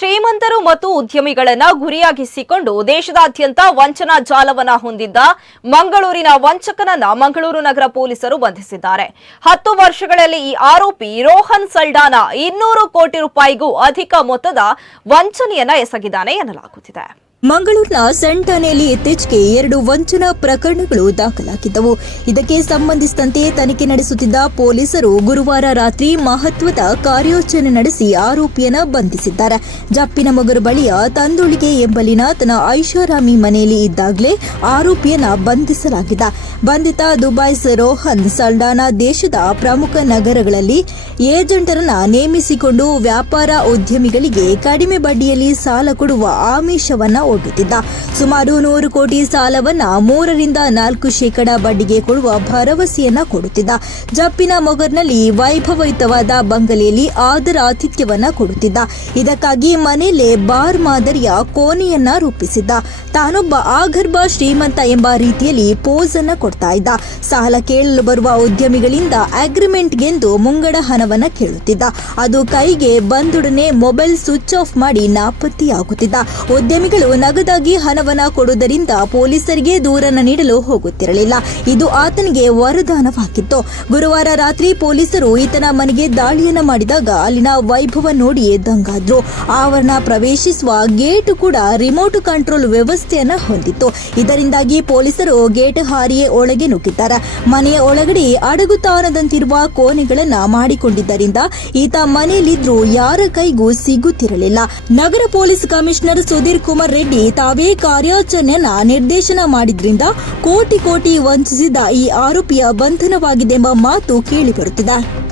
ಶ್ರೀಮಂತರು ಮತ್ತು ಉದ್ಯಮಿಗಳನ್ನ ಗುರಿಯಾಗಿಸಿಕೊಂಡು ದೇಶದಾದ್ಯಂತ ವಂಚನಾ ಜಾಲವನ್ನ ಹೊಂದಿದ್ದ ಮಂಗಳೂರಿನ ವಂಚಕನನ್ನ ಮಂಗಳೂರು ನಗರ ಪೊಲೀಸರು ಬಂಧಿಸಿದ್ದಾರೆ. ಹತ್ತು ವರ್ಷಗಳಲ್ಲಿ ಈ ಆರೋಪಿ ರೋಹನ್ ಸಲ್ಡಾನ ಇನ್ನೂರು ಕೋಟಿ ರೂಪಾಯಿಗೂ ಅಧಿಕ ಮೊತ್ತದ ವಂಚನೆಯನ್ನ ಎಸಗಿದ್ದಾನೆ ಎನ್ನಲಾಗುತ್ತಿದೆ. ಮಂಗಳೂರಿನ ಸೆಂಟ್ ಠಾಣೆಯಲ್ಲಿ ಇತ್ತೀಚೆಗೆ ಎರಡು ವಂಚನಾ ಪ್ರಕರಣಗಳು ದಾಖಲಾಗಿದ್ದವು. ಇದಕ್ಕೆ ಸಂಬಂಧಿಸಿದಂತೆ ತನಿಖೆ ನಡೆಸುತ್ತಿದ್ದ ಪೊಲೀಸರು ಗುರುವಾರ ರಾತ್ರಿ ಮಹತ್ವದ ಕಾರ್ಯಾಚರಣೆ ನಡೆಸಿ ಆರೋಪಿಯನ್ನ ಬಂಧಿಸಿದ್ದಾರೆ. ಜಪ್ಪಿನ ಮಗರು ಬಳಿಯ ತಂದೊಳಿಗೆ ಎಂಬಲಿನ ತನ್ನ ಐಷಾರಾಮಿ ಮನೆಯಲ್ಲಿ ಇದ್ದಾಗಲೇ ಆರೋಪಿಯನ್ನ ಬಂಧಿಸಲಾಗಿದೆ. ಬಂಧಿತ ದುಬೈ ರೋಹನ್ ಸಲ್ಡಾನ ದೇಶದ ಪ್ರಮುಖ ನಗರಗಳಲ್ಲಿ ಏಜೆಂಟರನ್ನ ನೇಮಿಸಿಕೊಂಡು ವ್ಯಾಪಾರ ಉದ್ಯಮಿಗಳಿಗೆ ಕಡಿಮೆ ಬಡ್ಡಿಯಲ್ಲಿ ಸಾಲ ಕೊಡುವ ಆಮಿಷವನ್ನ ಒಡ್ಡುತ್ತಿದ್ದ ಸುಮಾರು ನೂರು ಕೋಟಿ ಸಾಲವನ್ನ ಮೂರರಿಂದ ನಾಲ್ಕು ಶೇಕಡ ಬಡ್ಡಿಗೆ ಕೊಡುವ ಭರವಸೆಯನ್ನ ಕೊಡುತ್ತಿದ್ದ. ಜಪ್ಪಿನ ಮೊಗರ್ನಲ್ಲಿ ವೈಭವಯುತವಾದ ಬಂಗಲೆಯಲ್ಲಿ ಆದರ ಆತಿಥ್ಯವನ್ನ ಕೊಡುತ್ತಿದ್ದ. ಇದಕ್ಕಾಗಿ ಮನೆಯಲ್ಲೇ ಬಾರ್ ಮಾದರಿಯ ಕೋಣೆಯನ್ನ ರೂಪಿಸಿದ್ದ. ತಾನೊಬ್ಬ ಆಗರ್ಭ ಶ್ರೀಮಂತ ಎಂಬ ರೀತಿಯಲ್ಲಿ ಪೋಸ್ ಅನ್ನ ಕೊಡ್ತಾ ಇದ್ದ. ಸಾಲ ಕೇಳಲು ಬರುವ ಉದ್ಯಮಿಗಳಿಂದ ಅಗ್ರಿಮೆಂಟ್ಗೆಂದು ಮುಂಗಡ ಹಣವನ್ನ ಕೇಳುತ್ತಿದ್ದ. ಅದು ಕೈಗೆ ಬಂದೊಡನೆ ಮೊಬೈಲ್ ಸ್ವಿಚ್ ಆಫ್ ಮಾಡಿ ನಾಪತ್ತೆಯಾಗುತ್ತಿದ್ದ. ಉದ್ಯಮಿಗಳು ನಗದಾಗಿ ಹಣವನ್ನ ಕೊಡುವುದರಿಂದ ಪೊಲೀಸರಿಗೆ ದೂರನ್ನ ನೀಡಲು ಹೋಗುತ್ತಿರಲಿಲ್ಲ. ಇದು ಆತನಿಗೆ ವರದಾನವಾಗಿತ್ತು. ಗುರುವಾರ ರಾತ್ರಿ ಪೊಲೀಸರು ಈತನ ಮನೆಗೆ ದಾಳಿಯನ್ನ ಮಾಡಿದಾಗ ಅಲ್ಲಿನ ವೈಭವ ನೋಡಿ ದಂಗಾದ್ರು. ಆವರಣ ಪ್ರವೇಶಿಸುವ ಗೇಟ್ ಕೂಡ ರಿಮೋಟ್ ಕಂಟ್ರೋಲ್ ವ್ಯವಸ್ಥೆಯನ್ನ ಹೊಂದಿತ್ತು. ಇದರಿಂದಾಗಿ ಪೊಲೀಸರು ಗೇಟ್ ಹಾರಿಯೇ ಒಳಗೆ ನುಗ್ಗಿದ್ದಾರೆ. ಮನೆಯ ಒಳಗಡೆ ಅಡಗುತಾನದಂತಿರುವ ಕೋಣೆಗಳನ್ನ ಮಾಡಿಕೊಂಡಿದ್ದರಿಂದ ಈತ ಮನೆಯಲ್ಲಿದ್ರೂ ಯಾರ ಕೈಗೂ ಸಿಗುತ್ತಿರಲಿಲ್ಲ. ನಗರ ಪೊಲೀಸ್ ಕಮಿಷನರ್ ಸುಧೀರ್ ಕುಮಾರ್ ರೆಡ್ಡಿ ತಾವೇ ಕಾರ್ಯಾಚರಣೆಯನ್ನ ನಿರ್ದೇಶನ ಮಾಡಿದ್ರಿಂದ ಕೋಟಿ ಕೋಟಿ ವಂಚಿಸಿದ ಈ ಆರೋಪಿಯ ಬಂಧನವಾಗಿದೆ ಎಂಬ ಮಾತು ಕೇಳಿಬರುತ್ತಿದೆ